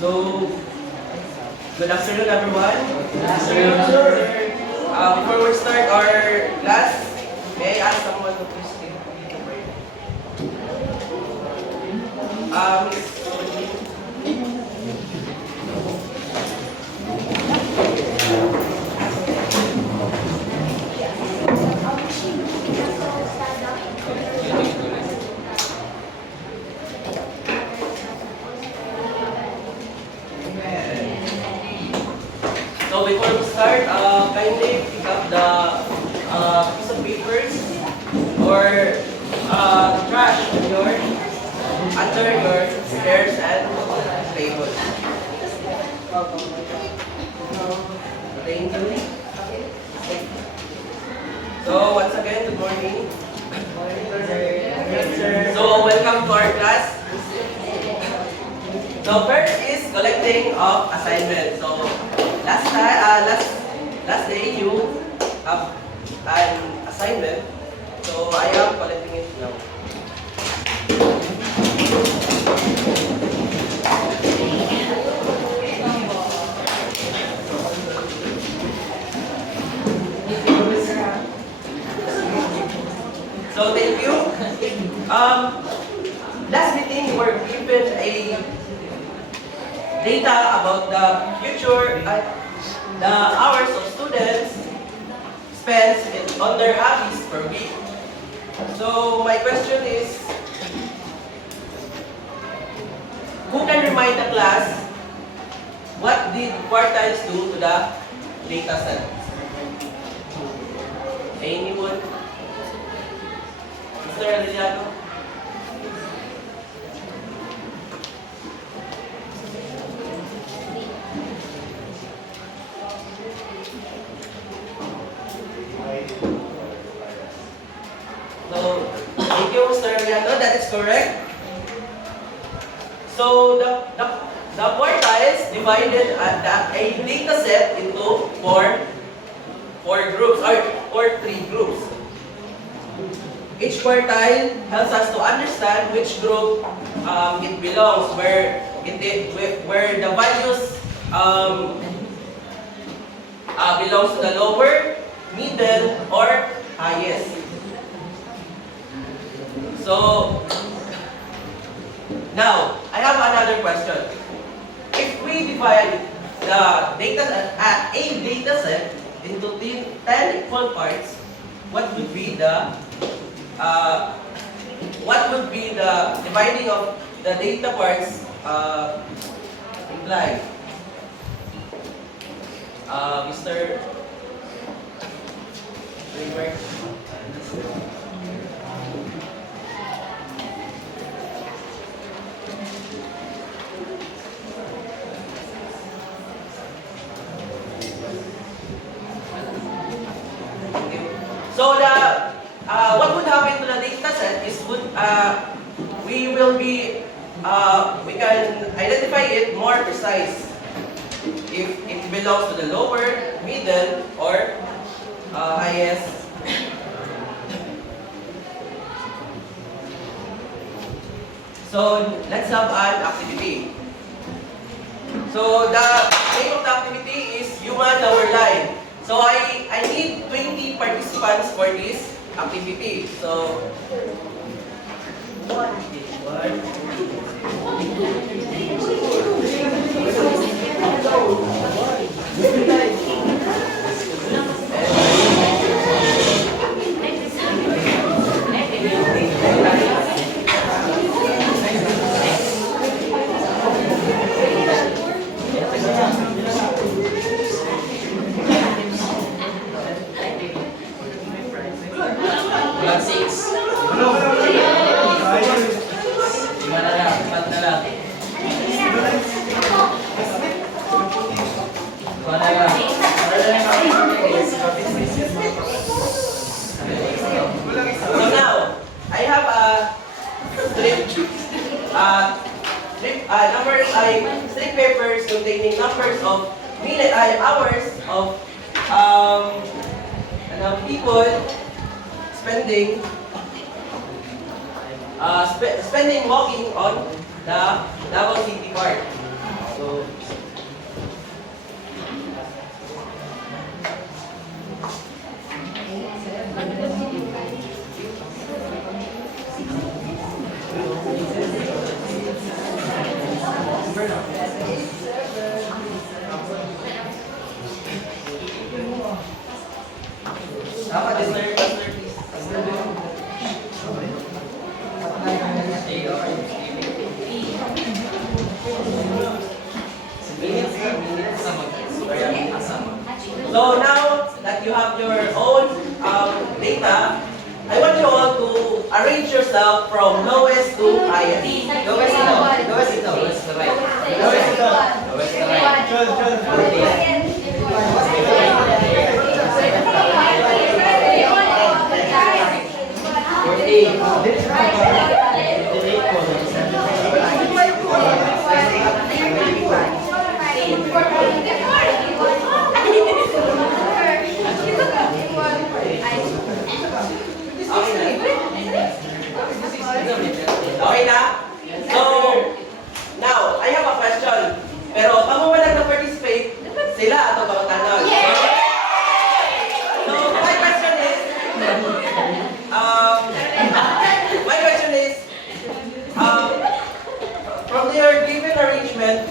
So, good afternoon, everyone. Good afternoon, sir. Before we start our class, may I ask someone to please take the break? So before we start, kindly pick up the piece of papers or trash on under your stairs and tables. Thank you. So once again, good morning. So welcome to our class. So first is collecting of assignments. So last day you have an assignment. So I am collecting it now. So thank you. Last meeting we were given a data about the future, the hours of students spent on their hobbies per week. So my question is, who can remind the class what did quartiles do to the data set? Anyone? Mr. Arellano? So, thank you, Mr. Arellano. That is correct. So, the quartiles divided a data set into four groups or three groups. Each quartile helps us to understand which group it belongs, where the values belongs to the lower, middle, or highest. So, now, I have another question. If we divide the data a data set into 10 equal parts, what would be the dividing of the data parts imply? Mr. Greenberg? So what would happen to the data set is we can identify it more precise if it belongs to the lower, middle, or highest. So let's have an activity. So the name of the activity is Human Our Line. So I need 20 participants for this activity. So strip papers containing numbers of hours of people spending walking on the Davao City Park. So, Pastor, please. So now that you have your own data, I want you all to arrange yourself from lowest to highest. lowest ito. Lowest ito. Lowest ito. John, John, John. Okay na? So, now, I have a question. Pero, pag mo nag-participate, sila ato ba tanong? So, my question is, from your given arrangement,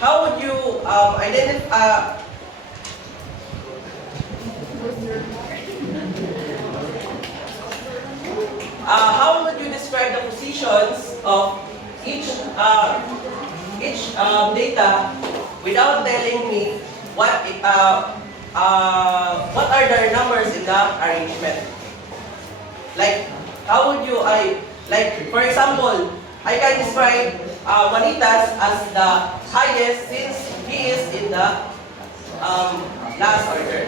how would you identify, how would you describe the positions of each data without telling me what are their numbers in the arrangement? Like, how would you like for example, I can describe Juanitas as the highest since he is in the last order.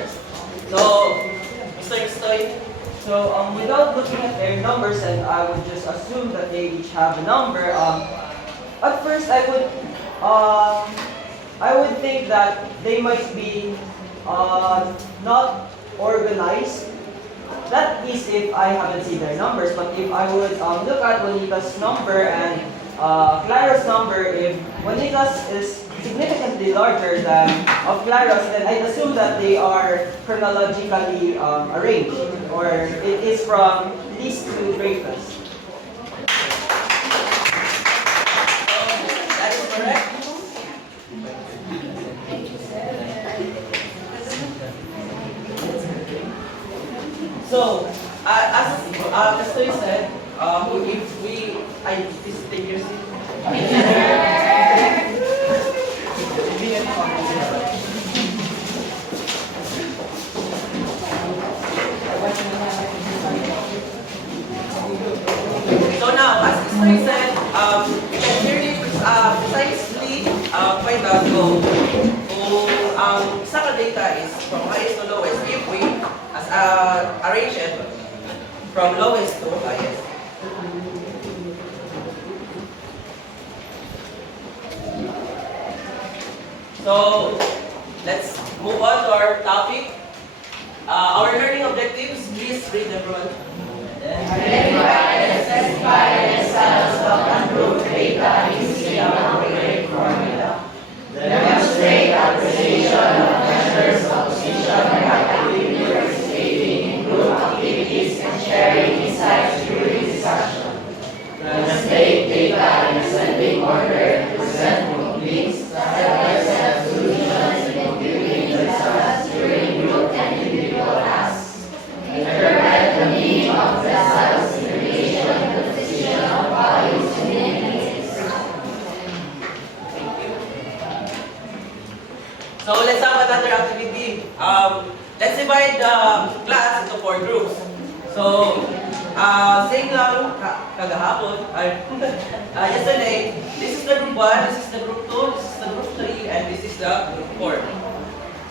So, Mr. Estoy. So, without looking at their numbers, and I would just assume that they each have a number. At first, I would think that they might be not organized. That is if I haven't seen their numbers. But if I would look at Juanita's number and Clara's number, if Juanita's is significantly larger than of Clara's, then I'd assume that they are chronologically arranged, or it is from least to greatest. That is correct. So, as Estoy said, if we, please take your seat. So now, as Estoy said, we can clearly precisely find out kung isa ka data is from highest to lowest if we arrange it from lowest to highest. So, let's move on to our topic. Our learning objectives, please read everyone. So let's have another activity. Let's divide the class into 4 groups. So, same lang kagahapon, yesterday, this is the group 1, this is the group 2, this is the group 3, and this is the group 4.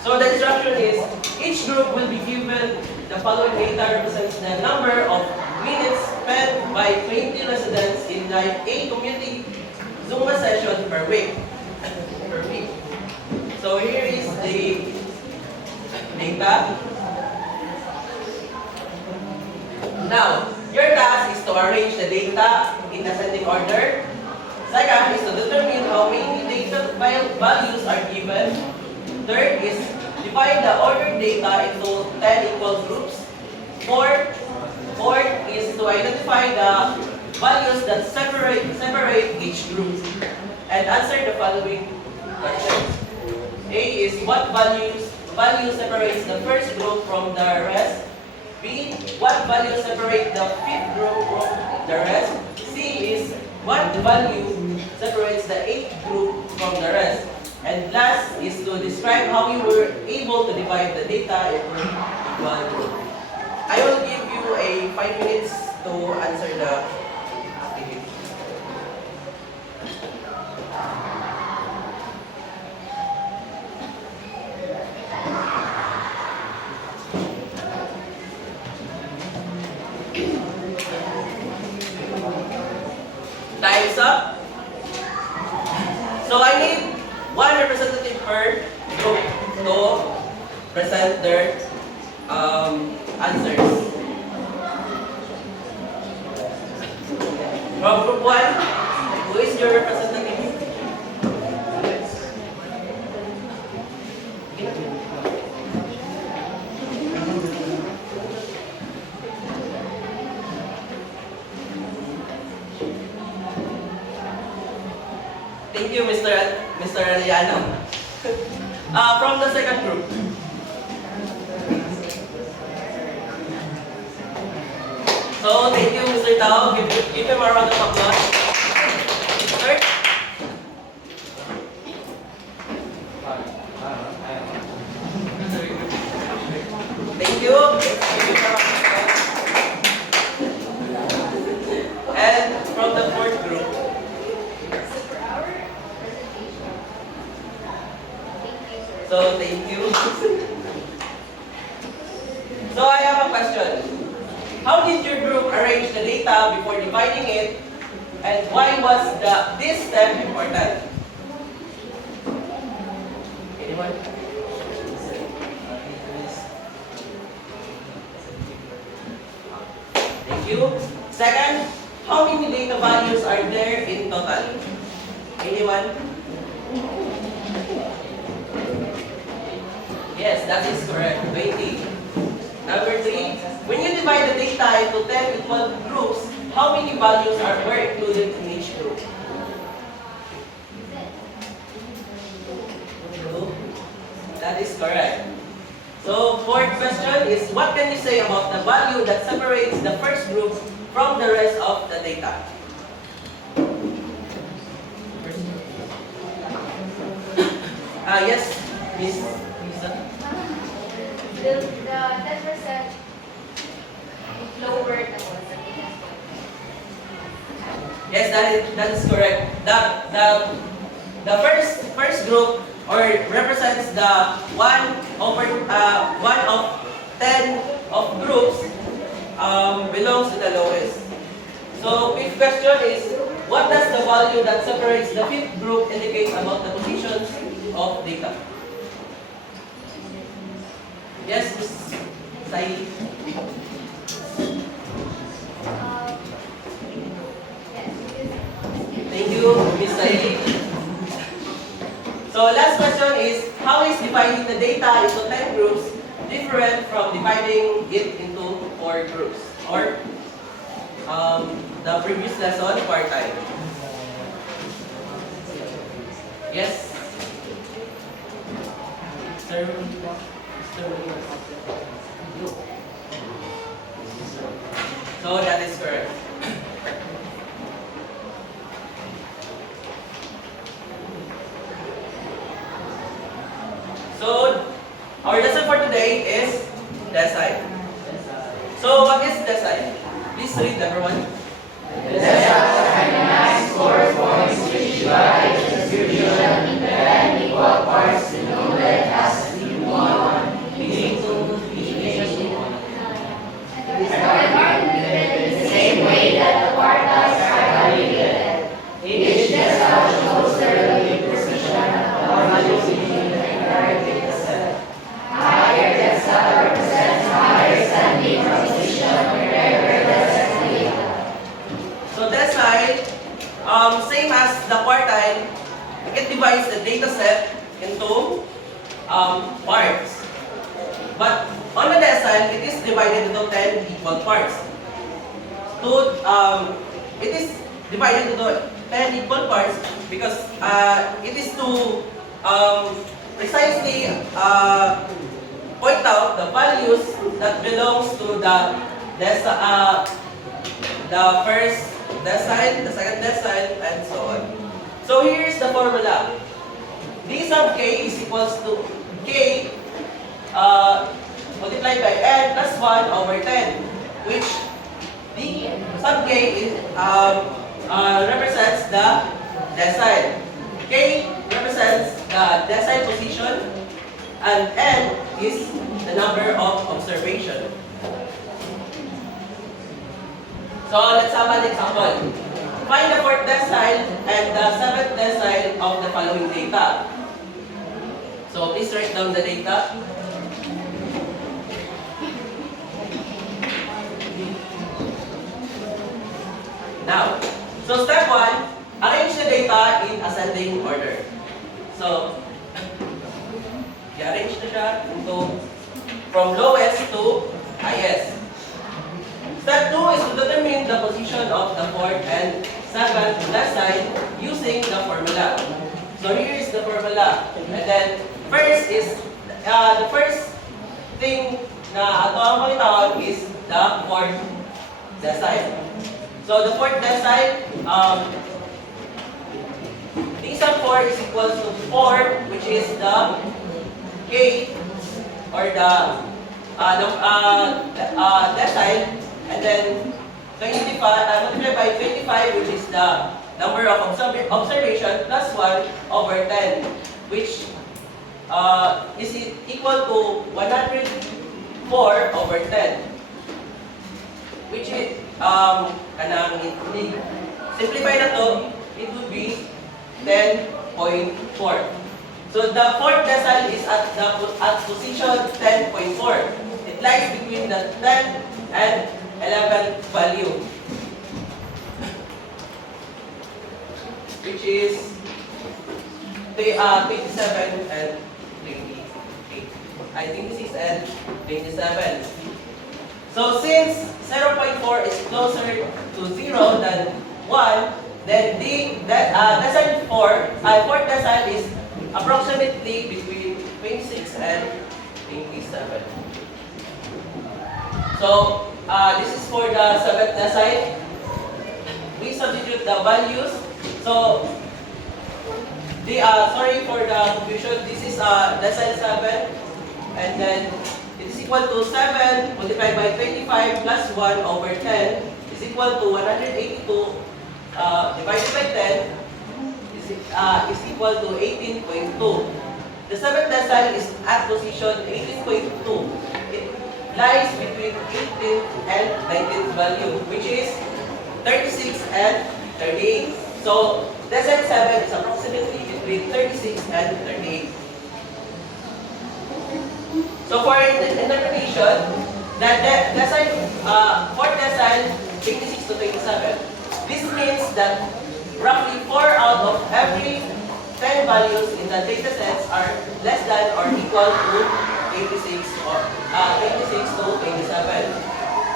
So the instruction is, each group will be given the following data represents the number of minutes spent by 20 residents in like a community Zumba session per week. So here is the data. Now, your task is to arrange the data in ascending order. Second is to determine how many data values are given. Third is divide the ordered data into 10 equal groups. Fourth is to identify the values that separate each group. And answer the following questions. A is what value separates the first group from the rest? B, what value separates the fifth group from the rest? C is what value separates the eighth group from the rest? And last is to describe how you were able to divide the data into equal groups. I will give you a 5 minutes to answer the activity. Time's up. So I need one representative per group to present their answers. From group 1, who is your representative? Thank you, Mr. Ariano. From the second group. So, thank you, Mr. Tao. Give him a round of applause. Third. Thank you. Give him a round of applause. And from the fourth group. So, thank you. So, I have a question. How did your group arrange the data before dividing it, and why was this step important? Anyone? Thank you. Second, how many data values are there in total? Anyone? Yes, that is correct. 20. Number 3, when you divide the data into 10 equal groups, how many values were included in each group? 2. That is correct. So, fourth question is, what can you say about the value that separates the first group from the rest of the data? Yes, Miss Lisa. The 10% lower than what the data. Yes, that is correct. The first group represents the one of 10 of groups belongs to the lowest. So fifth question is, what does the value that separates the fifth group indicate about the positions of data? Yes, Ms. Saidi. Thank you, Ms. Saidi. So last question is, how is dividing the data into 10 groups different from dividing it into 4 groups? Or the previous lesson, part-time. Yes? Sir? So that is correct. So our lesson for today is decile. So what is decile? Please read, everyone. Deciles recognize corresponds to divide distribution into 10 equal parts denoted as P1, P2, P3. And are divided in the same way that the quartiles are calculated. Each decile shows the relative position of the values in the inherited set. Higher decile represents higher standing position compared to the second data. So decile, same as the quartile, it divides the data set into parts. But on the decile, it is divided into 10 equal parts. It is divided into 10 equal parts because it is to precisely point out the values that belongs to the first decile, the second decile, and so on. So here is the formula. D sub k is equals to k multiplied by n plus 1 over 10, which D sub k is, represents the decile. K represents the decile position, and n is the number of observation. So let's have an example. Find the fourth decile and the seventh decile of the following data. So please write down the data. Now, so step 1, arrange the data in ascending order. So, i-arrange na siya into from lowest to highest. Step 2 is to determine the position of the fourth and seventh decile using the formula. So here is the formula. And then, first is, the first thing na ato ang makitawag is the fourth decile. So the fourth decile, D sub 4 is equal to 4, which is the K, or the decile, and then 25, multiplied by 25, which is the number of observation, plus 1 over 10, which is equal to 104 over 10, which is, simplify na to, it would be 10.4. So the fourth decile is at position 10.4. It lies between the 10 and 11 value, which is 27 and 28. I think this is at 27. So since 0.4 is closer to 0 than 1, then the decile fourth decile is approximately between 26 and 27. So this is for the seventh decile. We substitute the values. So sorry for the confusion. This is decile 7, and then it is equal to 7 multiplied by 25 plus 1 over 10 is equal to 182 divided by 10 is equal to 18.2. The seventh decile is at position 18.2. It lies between 18th and 19th value, which is 36 and 38. So decile 7 is approximately between 36 and 38. So for interpretation, the fourth decile 26 to 27. This means that roughly 4 out of every 10 values in the data sets are less than or equal to 26 to 27.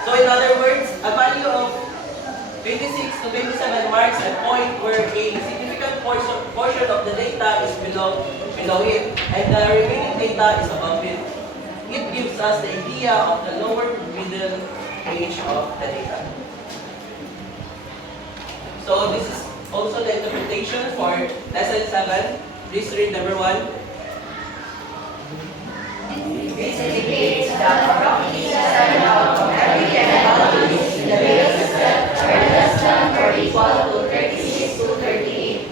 So in other words, a value of 26 to 27 marks a point where a significant portion of the data is below it, and the remaining data is above it. It gives us the idea of the lower middle range of the data. So this is also the interpretation for lesson 7. Please read number 1. This indicates that roughly 7 out of every 10 values in the data set are less than or equal to 36 to 38.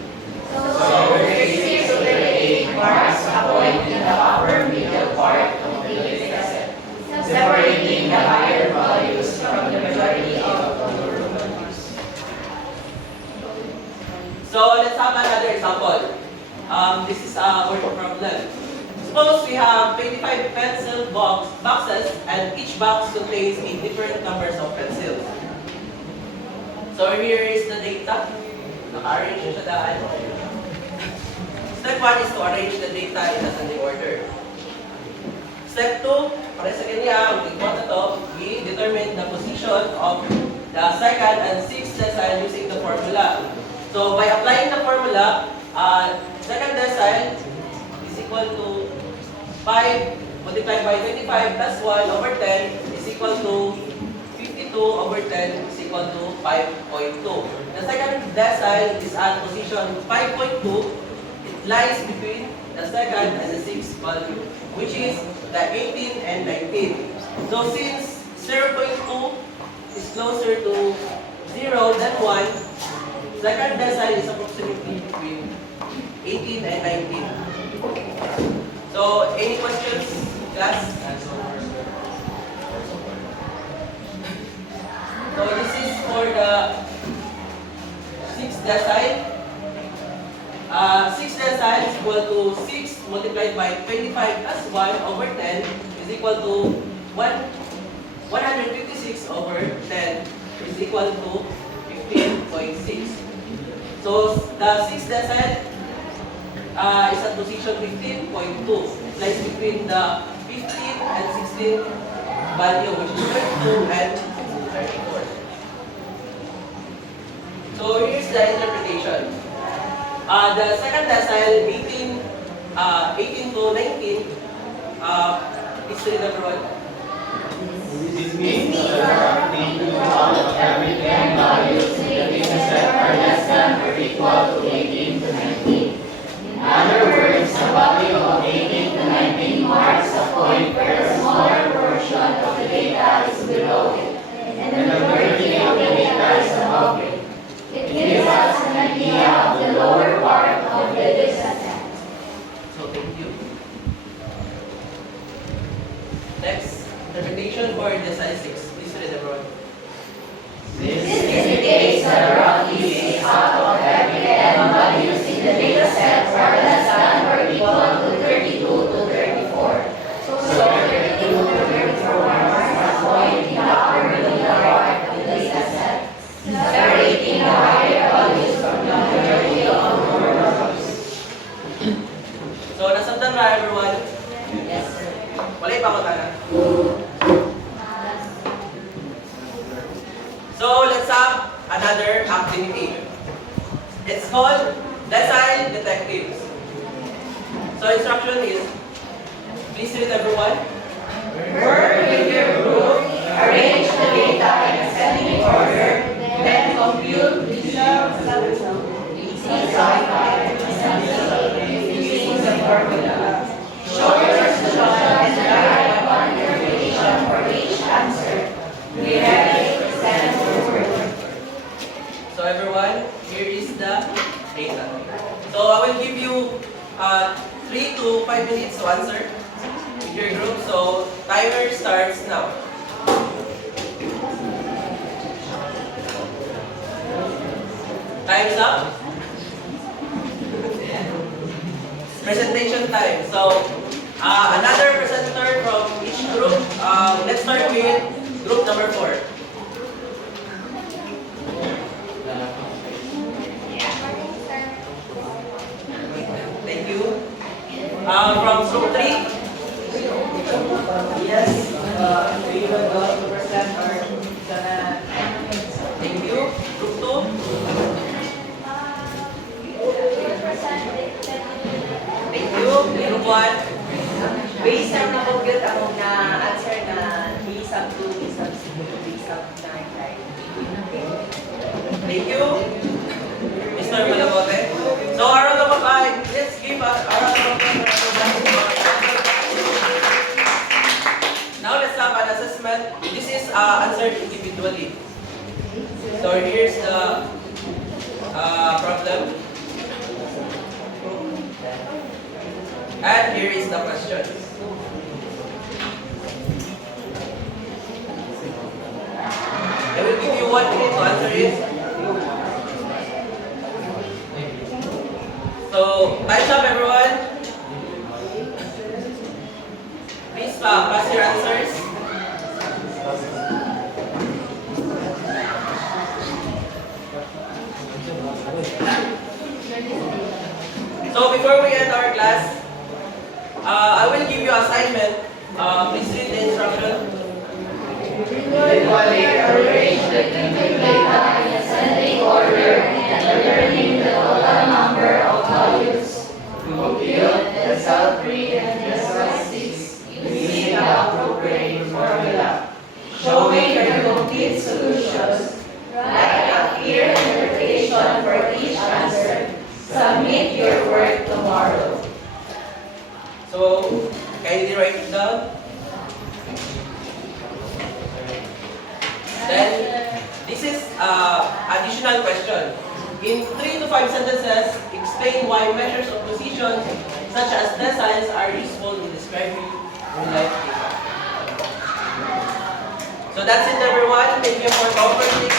So 36 to 38 marks a point in the upper middle part of the data set, separating the higher values from the majority of the lower values. So let's have another example. This is a word problem. Suppose we have 25 pencil boxes, and each box contains a different numbers of pencils. So here is the data. Naka-arrange siya daan. Step 1 is to arrange the data in ascending order. Step 2, para sa kanya, ang ito to, we determine the position of the second and sixth decile using the formula. So by applying the formula, second decile is equal to 5 multiplied by 25 plus 1 over 10 is equal to 52 over 10 is equal to 5.2. The second decile is at position 5.2. It lies between the second and the sixth value, which is the 18 and 19. So since 0.2 is closer to 0 than 1, second decile is approximately between 18 and 19. So any questions, class? So this is for the sixth decile. Sixth decile is equal to 6 multiplied by 25 plus 1 over 10 is equal to 156 over 10 is equal to 15.6. So the sixth decile is at position 15.2. It lies between the 15 and 16 value, which is 32 and 34. So here's the interpretation. The second decile, 18 to 19, history number 1. This means that the amount of every 10 values in the data set are less than or equal to 18 to 19. In other words, the value of 18 to 19 marks a point where a smaller portion of the data is below it, and the majority of the data is above it. It gives us an idea of the lower part of the data set. So thank you. Next, interpretation for decile 6. Please read everyone. This indicates that roughly 6 out of every 10 values in the data set are less than or equal to 32 to 34. So 32 to 34 marks a point in the upper middle part of the data set, separating the higher values from the majority of the lower values. So nasabtan ba everyone? Yes, sir. Wala ipakutana. So let's have another activity. It's called Decile Detectives. So instruction is, please read everyone. Work with your group, arrange the data in ascending order, then compute the using the formula. Show your solution and write one interpretation for each answer. We ready to present the work. So everyone, here is the data. So I will give you 3 to 5 minutes to answer with your group. So timer starts now. Time's up. Presentation time. So another presenter from each group. Let's start with group number 4. Thank you. From group 3. Yes, we will go to present our Thank you. Group 2. Thank you. Group 1. Based on na-compute ang na-answer na B sub 2, B sub 6, B sub 9, right? Thank you. Mr. Malabote. So, a round of applause. Let's give a round of applause. Now, let's have an assessment. This is answered individually. So, here's the problem. And here is the question. I will give you 1 minute to answer it. So, time's up everyone. Please pass your answers. So before we end our class, I will give you assignment. Please read the instruction. Equally arrange the given data in ascending order and determine the total number of values. Compute the cell-free and the cell-6 using the appropriate formula. Showing the complete solutions. Write a clear interpretation for each answer. Submit your work tomorrow. So, kindly write it down. Then, this is additional question. In 3 to 5 sentences, explain why measures of position, such as deciles, are useful in describing real-life data. So that's it, everyone. Thank you for cooperating